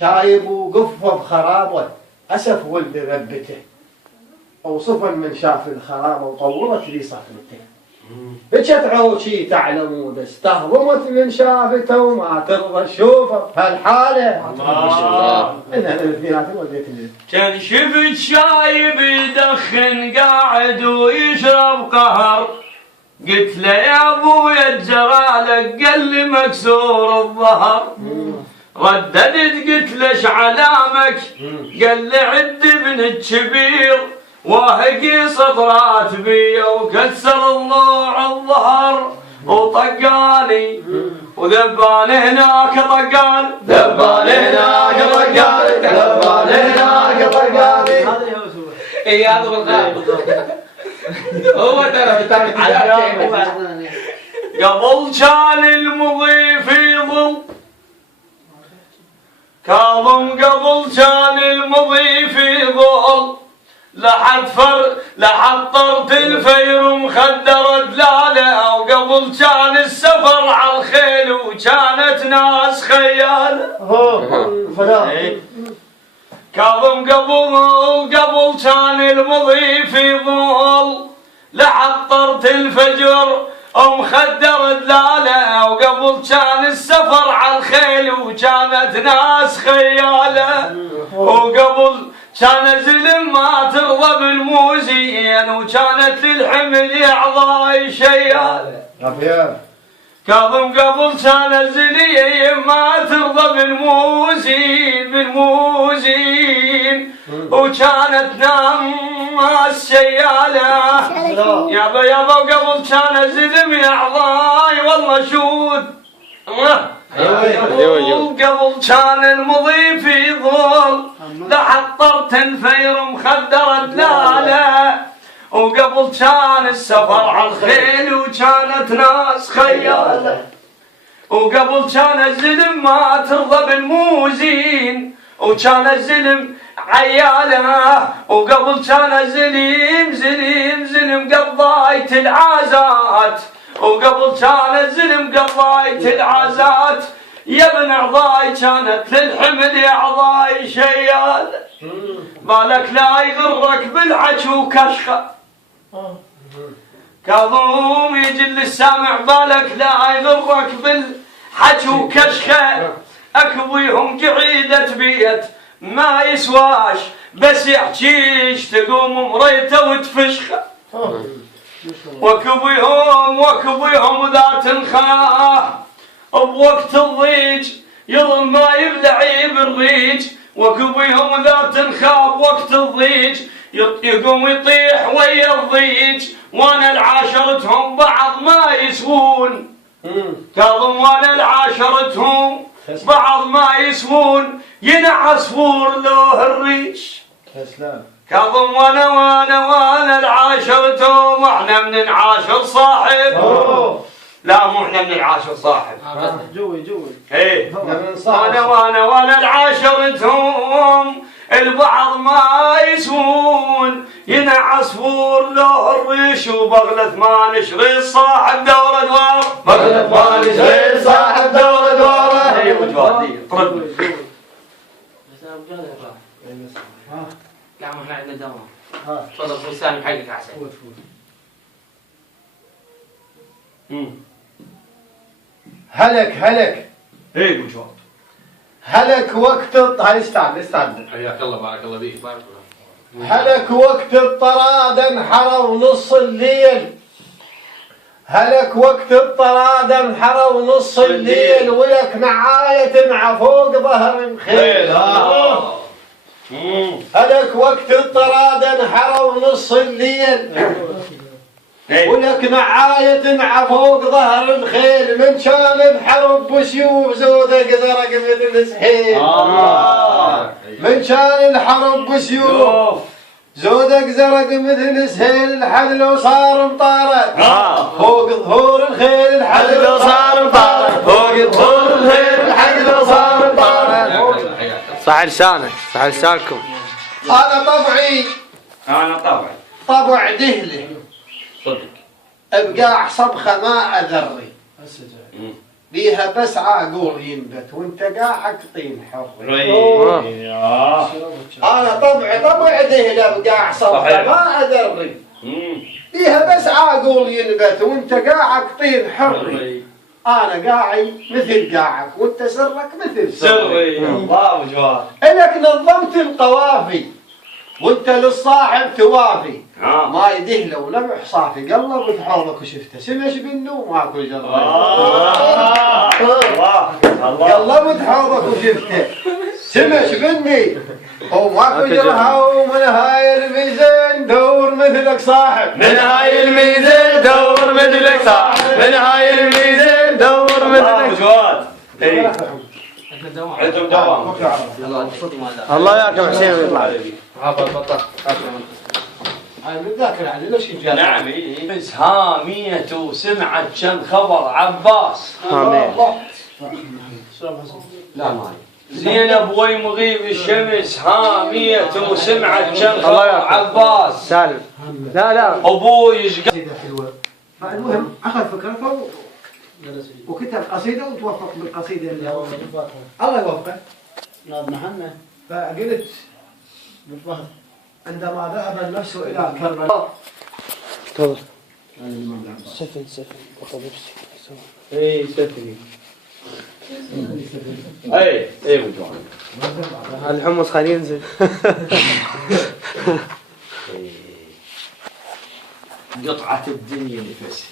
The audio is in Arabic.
شايب وقفه بخرابه أسف ولد ربته، أوصفا من شاف الخرابة وطورت لي صفنته. بجت عوشي تعلمون استهضمت من شافته وما ترضى تشوفه بهالحالة. إنها الاثنينات وديت كان شفت شايب يدخن قاعد ويشرب قهر، قلت له يا ابويا الجرالك قال لي مكسور الظهر. رددت قلت له ايش علامك؟ قال لي عد ابن الكبير واهقي صدرات بي وكسر الضلوع الظهر وطقاني وذباني هناك طقاني، ذباني هناك طقاني، ذباني هناك طقاني. اي هذا بالضبط هو ترى قبل كان المضي في ظل كاظم، قبل كان المضي في ظل لحد طرت الفير مخدر دلاله، وقبل كان السفر على الخيل وكانت ناس خياله. كاظم قبل كان المضي في ظل لحد طرت الفجر ومخدر دلاله، وقبل كان السفر على الخيل وكانت ناس خياله، وقبل كان زلم ما ترضى بالموزين وكانت للحمل اعضاء شياله. كاظم قبل كان زليم ما ترضى بالموزين وكانت ناس شياله. يابا قبل كان زلم اعضاي والله شود. قبل كان المضي في ظل لحد طرت الفير مخدر دلاله، وقبل كان السفر على الخيل وكانت ناس خياله، وقبل كان الزلم ما ترضى بالموزين وكان الزلم عياله، وقبل كان زلم قضايت العازات، وقبل كان الزلم قضايت العازات. يا ابن عضاي كانت للحمل اعضاي شيال، بالك لا يغرك بالحكي وكشخه. كاظم يجي للسامع بالك لا يغرك بالحكي وكشخه، اكويهم قعيده بيت ما يسواش بس يحكيش تقوم مريته وتفشخه. وكبيهم ذات الخاه بوقت الضيج يظن ما يبلع بالريج، وكبيهم ذات الخاه بوقت الضيج يقوم يطيح ويا الضيج، وانا العاشرتهم بعض ما يسوون. كاظم وانا العاشرتهم بعض ما يسوون، ينعصفور له الريش. كاظم وانا العاشرتهم احنا من العاشر صاحب. لا مو احنا من العاشر صاحب. جوي ايه وانا العاشرتهم البعض ما يسوون، ينعصفور له الريش وبغلة ما نشري صاحب دور دوار، بغلة ما نشري صاحب دور دوار. هي مجوادي طرد لا ما احنا عندنا دوام. تفضل اخوي سالم حقك عسل. هلك ايه مجواد هلك وقت هاي استعد حياك الله بارك الله فيك. بارك الله. هلك وقت الطراد انحروا نص الليل، هلك وقت الطراد انحروا نص الليل، ولك نعاية عفوق ظهر مخيل. هلك وقت الطراد انحروا نص الليل، ولك نعاية عفوق ظهر الخيل، من كان الحرب بسيوف زودك زرق مثل سحيل. من كان الحرب بسيوف زودك زرق مثل سهيل، الحل لو صار مطارد فوق ظهور الخيل، الحل لو صار مطارد فوق ظهور الخيل، الحل لو صار مطارد. صح لسانك، صح لسانكم. أنا طبعي طبع دهلي صدق ابقى صبخه ما اذري، بيها بس عاقول ينبت وانت قاعد طين حر. انا طبع دهله بقاع صفحه ما ادري. بيها بس عاقول ينبت وانت قاعد طين حر. انا قاعي مثل قاعك وانت سرك مثل سري. الله وجواد. انك نظمت القوافي وانت للصاحب توافي. ما يدهله ولمح صافي قلبت حوضك وشفته سمش بالنوم ماكو جرى. قلبت حوضك وشفته سمش بالني وماكو جرها. ومن هاي الميزان دور مثلك صاحب. من هاي الميزان دور مثلك صاحب. من هاي الميزان دور مثلك جواد. عندهم دوام. الله ياكم حسين ويطلع. انا متذكر يعني ليش جاء. نعم هامية سمعت كم خبر عباس. لا ما زينب وي مغيب الشمس هامية سمعت كم خبر عباس. سالم. لا ابوي يشقى. فالمهم اخذ فكرته وكتب قصيده وتوفق بالقصيده اللي هو الله يوفقه. ناظم محمد. فقلت عندما ذهب النفس الى كربلاء. تفضل. سفن اي سفني. اي وجواد. الحمص خليه ينزل. قطعة الدنيا نفسي.